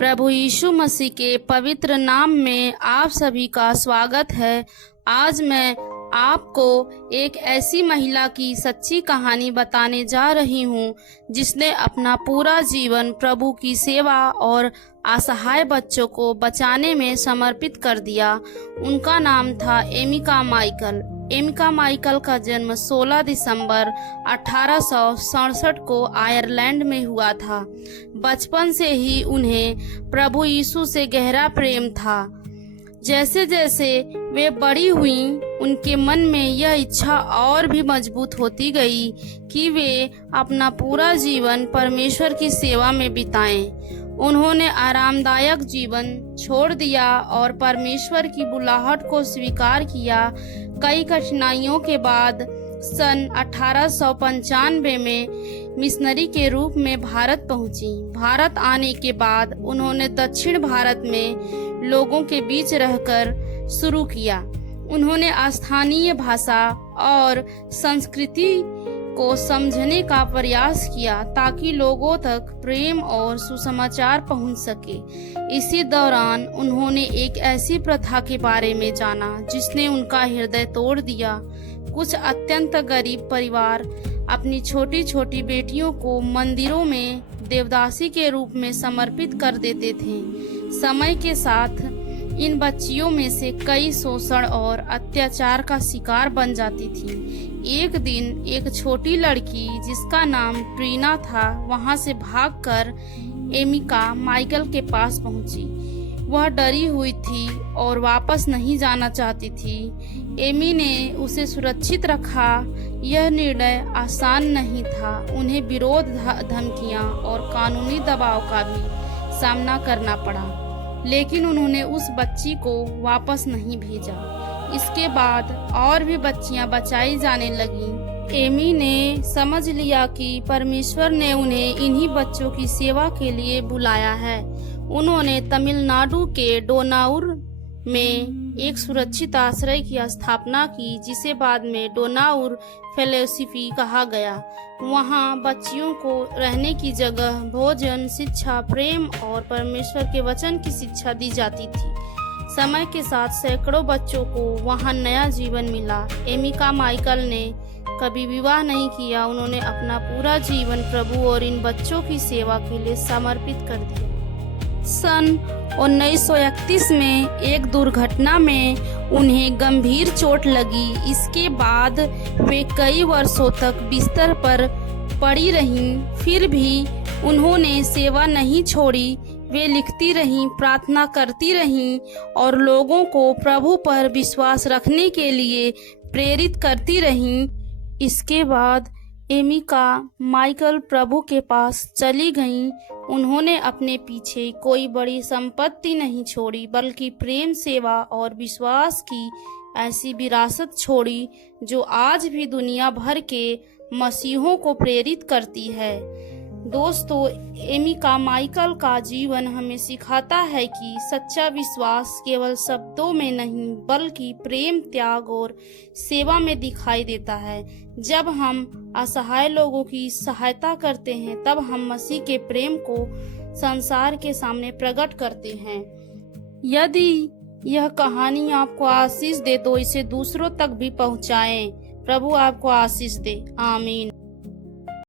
प्रभु यीशु मसीह के पवित्र नाम में आप सभी का स्वागत है। आज मैं आपको एक ऐसी महिला की सच्ची कहानी बताने जा रही हूँ जिसने अपना पूरा जीवन प्रभु की सेवा और असहाय बच्चों को बचाने में समर्पित कर दिया। उनका नाम था एमिका माइकल। एमिका माइकल का जन्म 16 दिसंबर 1867 को आयरलैंड में हुआ था। बचपन से ही उन्हें प्रभु यीशु से गहरा प्रेम था। जैसे जैसे वे बड़ी हुईं, उनके मन में यह इच्छा और भी मजबूत होती गई कि वे अपना पूरा जीवन परमेश्वर की सेवा में बिताएं। उन्होंने आरामदायक जीवन छोड़ दिया और परमेश्वर की बुलाहट को स्वीकार किया। कई कठिनाइयों के बाद सन 1895 में मिशनरी के रूप में भारत पहुंची। भारत आने के बाद उन्होंने दक्षिण भारत में लोगों के बीच रहकर शुरू किया। उन्होंने स्थानीय भाषा और संस्कृति को समझने का प्रयास किया ताकि लोगों तक प्रेम और सुसमाचार पहुंच सके। इसी दौरान उन्होंने एक ऐसी प्रथा के बारे में जाना जिसने उनका हृदय तोड़ दिया। कुछ अत्यंत गरीब परिवार अपनी छोटी छोटी बेटियों को मंदिरों में देवदासी के रूप में समर्पित कर देते थे। समय के साथ इन बच्चियों में से कई शोषण और अत्याचार का शिकार बन जाती थी। एक दिन एक छोटी लड़की जिसका नाम ट्रीना था वहां से भागकर एमिका माइकल के पास पहुंची। वह डरी हुई थी और वापस नहीं जाना चाहती थी। एमी ने उसे सुरक्षित रखा। यह निर्णय आसान नहीं था। उन्हें विरोध, धमकियां और कानूनी दबाव का भी सामना करना पड़ा, लेकिन उन्होंने उस बच्ची को वापस नहीं भेजा। इसके बाद और भी बच्चियां बचाई जाने लगीं। एमी ने समझ लिया कि परमेश्वर ने उन्हें इन्हीं बच्चों की सेवा के लिए बुलाया है। उन्होंने तमिलनाडु के डोनाउर में एक सुरक्षित आश्रय की स्थापना की जिसे बाद में डोनाउर फेलोशिपी कहा गया। वहां बच्चियों को रहने की जगह, भोजन, शिक्षा, प्रेम और परमेश्वर के वचन की शिक्षा दी जाती थी। समय के साथ सैकड़ों बच्चों को वहां नया जीवन मिला। एमिका माइकल ने कभी विवाह नहीं किया। उन्होंने अपना पूरा जीवन प्रभु और इन बच्चों की सेवा के लिए समर्पित कर दिया। सन 1931 में एक दुर्घटना में उन्हें गंभीर चोट लगी। इसके बाद वे कई वर्षों तक बिस्तर पर पड़ी रहीं। फिर भी उन्होंने सेवा नहीं छोड़ी। वे लिखती रहीं, प्रार्थना करती रहीं और लोगों को प्रभु पर विश्वास रखने के लिए प्रेरित करती रहीं। इसके बाद एमिका माइकल प्रभु के पास चली गईं। उन्होंने अपने पीछे कोई बड़ी संपत्ति नहीं छोड़ी, बल्कि प्रेम, सेवा और विश्वास की ऐसी विरासत छोड़ी जो आज भी दुनिया भर के मसीहों को प्रेरित करती है। दोस्तों, एमिका माइकल का जीवन हमें सिखाता है कि सच्चा विश्वास केवल शब्दों में नहीं बल्कि प्रेम, त्याग और सेवा में दिखाई देता है। जब हम असहाय लोगों की सहायता करते हैं तब हम मसीह के प्रेम को संसार के सामने प्रकट करते हैं। यदि यह कहानी आपको आशीष दे तो इसे दूसरों तक भी पहुंचाएं। प्रभु आपको आशीष दे। आमीन।